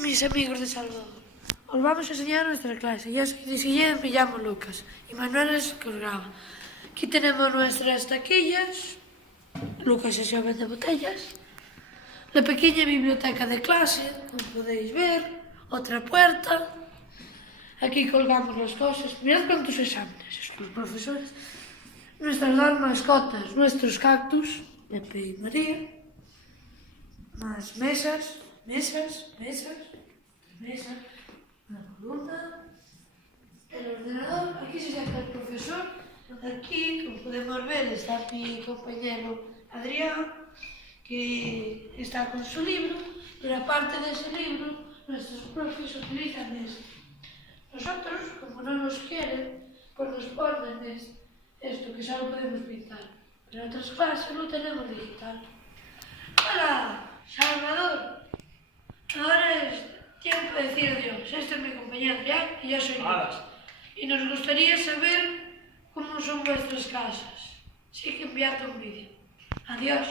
mis amigos de Salvador. Os vamos a enseñar nuestra clase. Yo soy de Sillén, me llamo Lucas. Y Manuel es el que os graba. Aquí tenemos nuestras taquillas. Lucas es joven de botellas. La pequeña biblioteca de clase, como podéis ver. Otra puerta. Aquí colgamos las cosas. Mirad cuántos exámenes, estos profesores. Nuestras dos mascotas, nuestros cactus, Pepe y María. Más mesas, mesas, una columna, el ordenador. Aquí se saca el profesor. Aquí, como podemos ver, está mi compañero Adrián, que está con su libro, pero aparte de ese libro, nuestros profes utilizan esto. Nosotros, como no nos quieren, pues nos ponen esto que solo podemos pintar, pero en otras clases lo tenemos digital. ¡Hola, Salvador! Ahora es tiempo de decir adiós. Este es mi compañero Adrián y yo soy Lucas. Y nos gustaría saber cómo son vuestras casas. Así que enviarte un vídeo. Adiós.